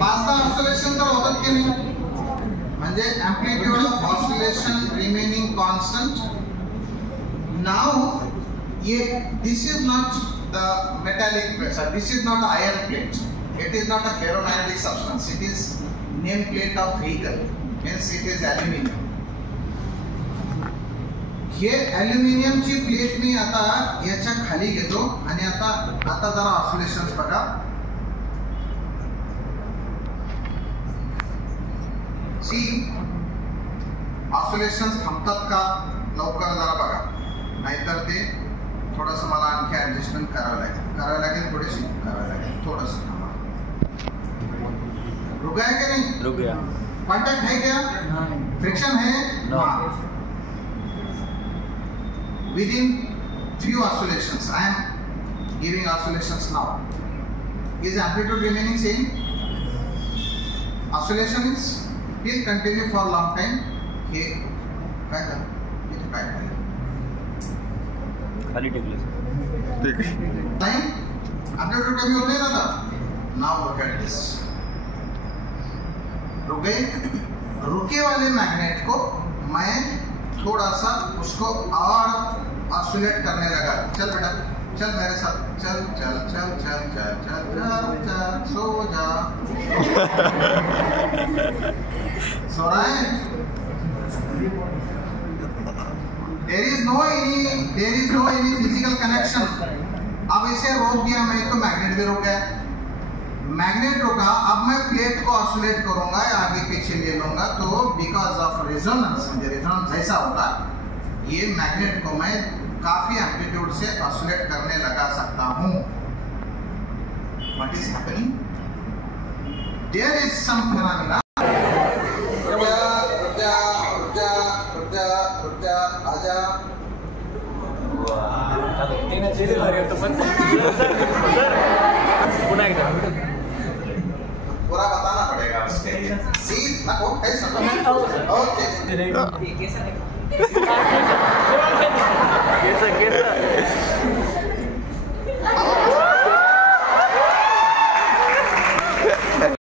पाचदा oscillation तर होतात की नाही, म्हणजे amplitude of oscillation remaining constant. Now this is not the metallic plate, this is not iron plate, it is not a ferromagnetic substance, it is name plate of vehicle, means it is aluminum. हे ॲल्युमिनियमची plate मी आता याच्या खाली घेतो आणि आता जरा ऑसिलेशन्स बघा. सी ऑसिलेशन्स थांबतात का लवकर जरा बघा, नाहीतर ते थोडंसं मला आणखी ऍडजस्टमेंट करावं लागेल थोडीशी करावं लागेल. थोडंसं थांबा. रुक गया की नाही? रुक गया. कॉन्टैक्ट है क्या? फ्रिक्शन है? No. Within few oscillations, I am giving oscillations now. Is amplitude remaining same? Oscillation is will continue for long time. हे काय झालं? इथे काय झालं? खाली टेकले. ठीक. Time amplitude कमी होत नाही ना आता. Now look at this. रुके वाले मैग्नेट को मैं थोड़ा सा उसको और ऑसिलेट करने लगा. चल बेटा, चल मेरे साथ, चल चल चल चल चल चल चल चल, सो जा. सो रहा है? There is no any physical connection. अब इसे रोक दिया मैं तो मैग्नेट भी रुक गया. मैग्नेट रुका, अब मैं प्लेट को ऑसिलेट करूंगा या आगे पीछे ले लूंगा तो बिकॉज ऑफ रेजोनेंस, मुझे रेजोनेंस ऐसा होगा, ये मैग्नेट को मैं काफी एम्पलीट्यूड से ऑसिलेट करने लगा सकता हूं. What is happening? There is some phenomena. आजा. पूरा बताना पड़ेगा उसके लिए. सी ना को कैसा? ओके.